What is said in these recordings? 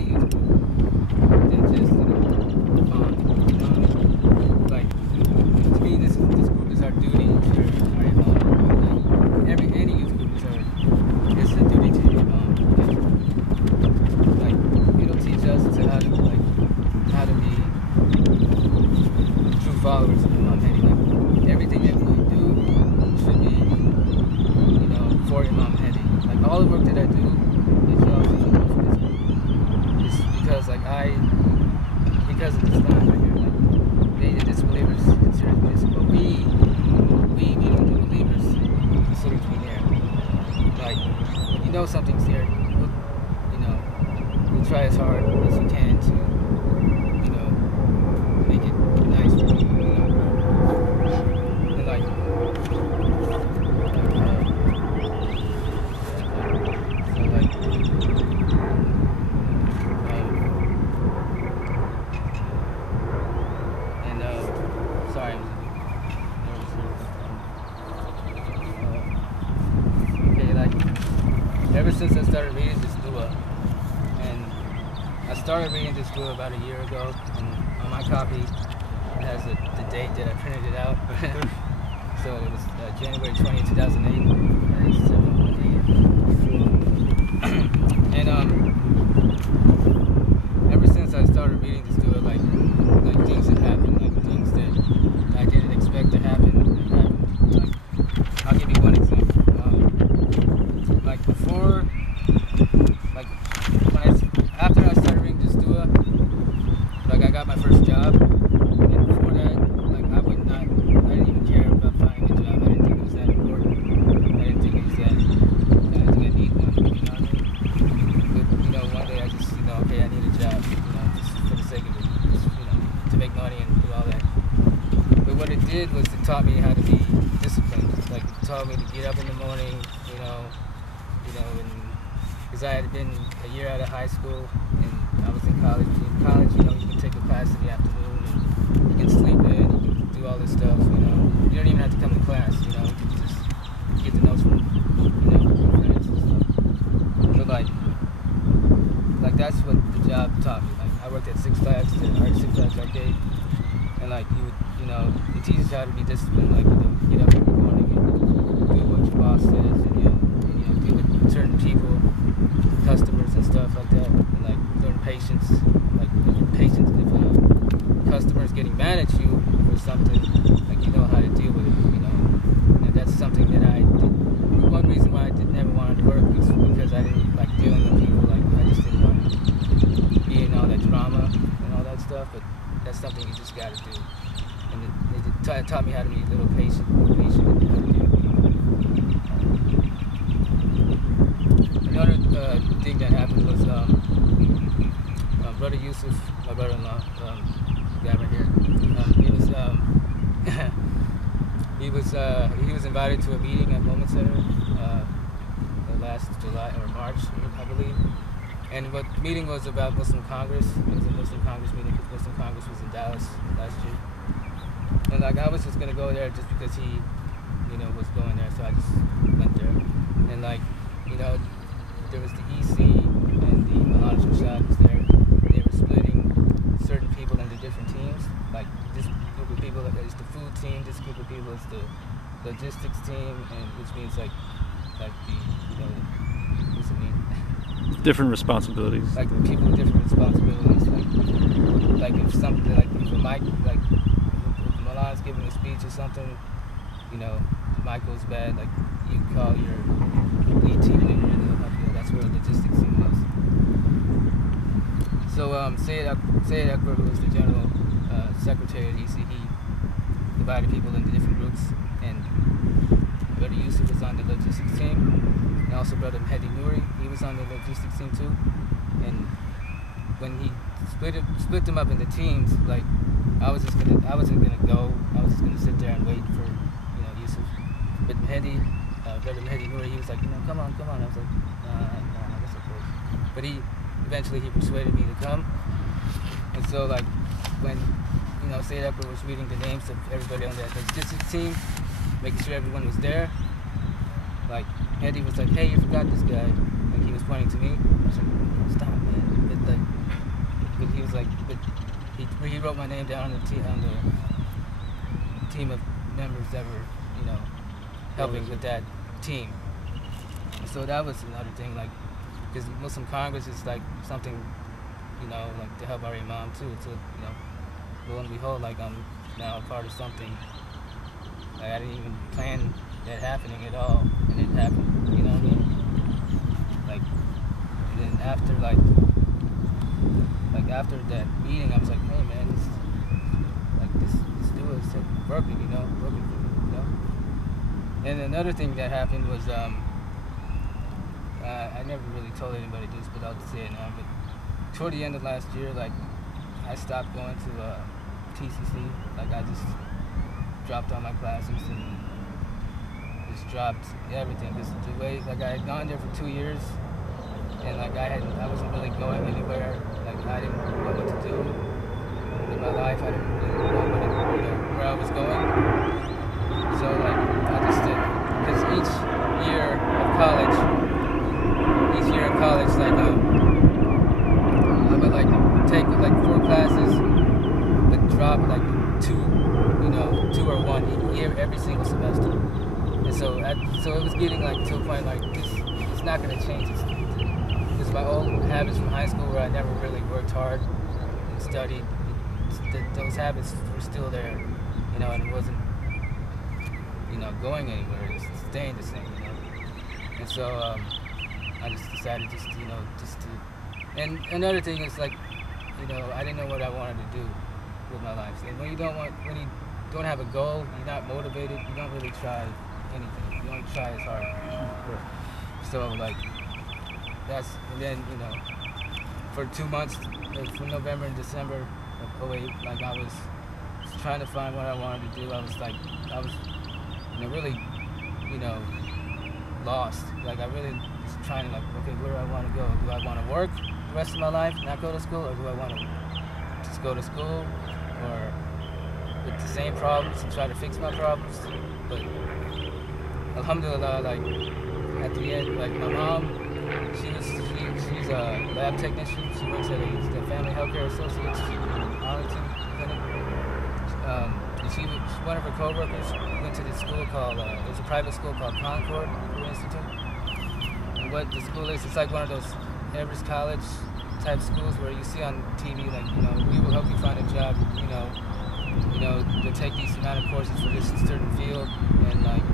any youth group than just, you know, like, to me, this group is our duty to our imam. Like, any youth group is it's a duty to the imam. Like, it'll teach us to how to be true followers of Imam Mahdi. Like, everything that we do should be, you know, for Imam Mahdi. Like, all the work that I do is also for this group. It's because, like, because of this time right here, like, the disbelievers consider me this, but we being the believers, consider me there. Like, when you know something's there, we'll try as hard as we can to, you know, make it nice for you, you know. And like, sorry, I'm nervous here. Okay, like, ever since I started reading this dua, and I started reading this dua about a year ago, and on my copy it has the date that I printed it out. So it was January 20th, 2008. And ever since I started reading this dua, like things that happened, like things that I didn't expect to happen, that happened. Like, I'll give you one example. Like before, like after I started reading this dua, like I got my first job, and before that, like I didn't even care about finding a job. I didn't think it was that important. I didn't think I need one, you know what I mean? But, you know, one day I just, you know, okay, I need a job, you know, just for the sake of it, just, you know, to make money and do all that. But what it did was it taught me how to be disciplined. Like, it taught me to get up in the morning, you know, and because I had been a year out of high school and I was in college. In college, you know, you can take a class in the afternoon and you can sleep in, you can do all this stuff, you know. You don't even have to come to class, you know, you can just get the notes from, you know, friends and stuff. But like that's what the job taught me. Like, I worked at Six Flags Arcade, and like you know, it teaches you how to be disciplined. Like, you know, get up every morning and do what your boss says, and you know, deal with certain people, customers and stuff like that, and like learn patience. Like, patience if customers getting mad at you for something, like, you know how to deal with it, you know. And that's something that I did. One reason why I never wanted to work was because I didn't like dealing with people. Like, I just didn't want to be in all that drama and all that stuff. But that's something you just got to do. And it taught me how to be a little patient. Another thing that happened was my brother Yusuf, my brother-in-law, guy right here. He was invited to a meeting at Moment Center last July or March, I believe. And what the meeting was about Muslim Congress. It was a Muslim Congress meeting because Muslim Congress was in Dallas last year. And like, I was just gonna go there just because he, you know, was going there, so I just went there. And like, you know, there was the EC and the Malaj Rashad was there. They were splitting certain people into different teams. Like, this group of people is the food team, this group of people is the logistics team, and which means like the, you know, what's it mean? Different responsibilities. Like people with different responsibilities. Like if something, like if a mic, like if Milan's giving a speech or something, you know, the mic goes bad, like you call your lead team leader and they'll help you. That's where the logistics team was. So Sayyid Akbar, who was the general secretary of the EC, he divided people into different groups, and Brother Yusuf was on the logistics team, and also Brother Mahdi Nouri, he was on the logistics team too. And when he split them up into teams, like I wasn't gonna go. I was just gonna sit there and wait for, you know, Yusuf. But Brother Mahdi Nouri, he was like, you know, come on. I was like, no, I guess I could. But eventually he persuaded me to come. And so like when, you know, Sayyid Akbar was reading the names of everybody on that logistics team, making sure everyone was there, like Mahdi was like, hey, you forgot this guy. Like, he was pointing to me. I was like, stop, man. But like, he wrote my name down on the team of members that were, you know, helping with that team. So that was another thing, like, because Muslim Congress is like something, you know, like to help our imam too. So, you know, lo and behold, like I'm now a part of something. Like I didn't even plan that happening at all, and it happened. You know what I mean? Like, and then after after that meeting, I was like, hey man, this dude is working, you know, working for me, you know. And another thing that happened was I never really told anybody this, but I'll say it now. But toward the end of last year, like I stopped going to TCC. Like I just dropped all my classes and just dropped everything. Because the way, like I had gone there for 2 years, and like I wasn't really going anywhere. Like I didn't know what to do in my life. I didn't really know where I was going. So like I just did, because each year of college, like I would like take like 4 classes, but drop like 2 or 1 every single semester. And so it was getting like to a point like it's not gonna change. Because my old habits from high school where I never really worked hard and studied, those habits were still there, you know, and it wasn't, you know, going anywhere. It was staying the same, you know. And so I just decided just to. And another thing is like, you know, I didn't know what I wanted to do with my life. And when you don't have a goal, you're not motivated. You don't really try anything. You don't try as hard. So like. And then, you know, for 2 months, from November and December of 08, like I was trying to find what I wanted to do. I was, you know, really, you know, lost. Like I really was trying to, like, okay, where do I want to go? Do I want to work the rest of my life, not go to school, or do I want to just go to school, or with the same problems and try to fix my problems? But alhamdulillah, like at the end, like my mom. She's a lab technician. She works at the Family Healthcare Associates in Arlington clinic. One of her co-workers went to this school called, there's a private school called Concord Institute. And what the school is, it's like one of those Everest College type schools where you see on TV, like, you know, we will help you find a job, you know, to take these amount of courses for this certain field, and like,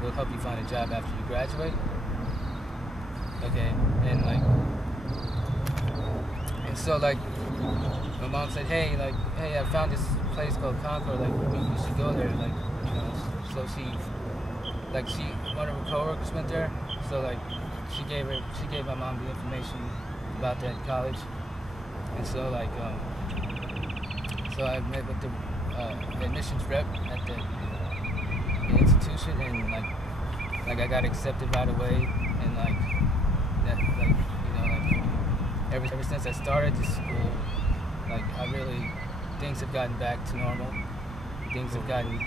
we'll help you find a job after you graduate. Okay, and so like my mom said, hey, I found this place called Concord, like you should go there, like, you know. So one of her coworkers went there, so like she gave my mom the information about that college, and so like so I met with the admissions rep at the institution, and like I got accepted right away, and like that, like, you know, like ever since I started this school, like things have gotten back to normal. Things have gotten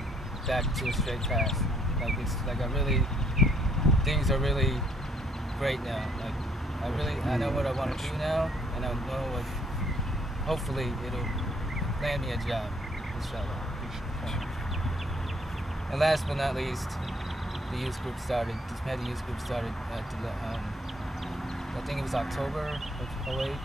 back to a straight path. Like it's like things are really great now. Like I know what I want to do now, and I know what. Hopefully, it'll land me a job, inshallah. And last but not least, the youth group started. This Mahdi youth group started at I think it was October of 08.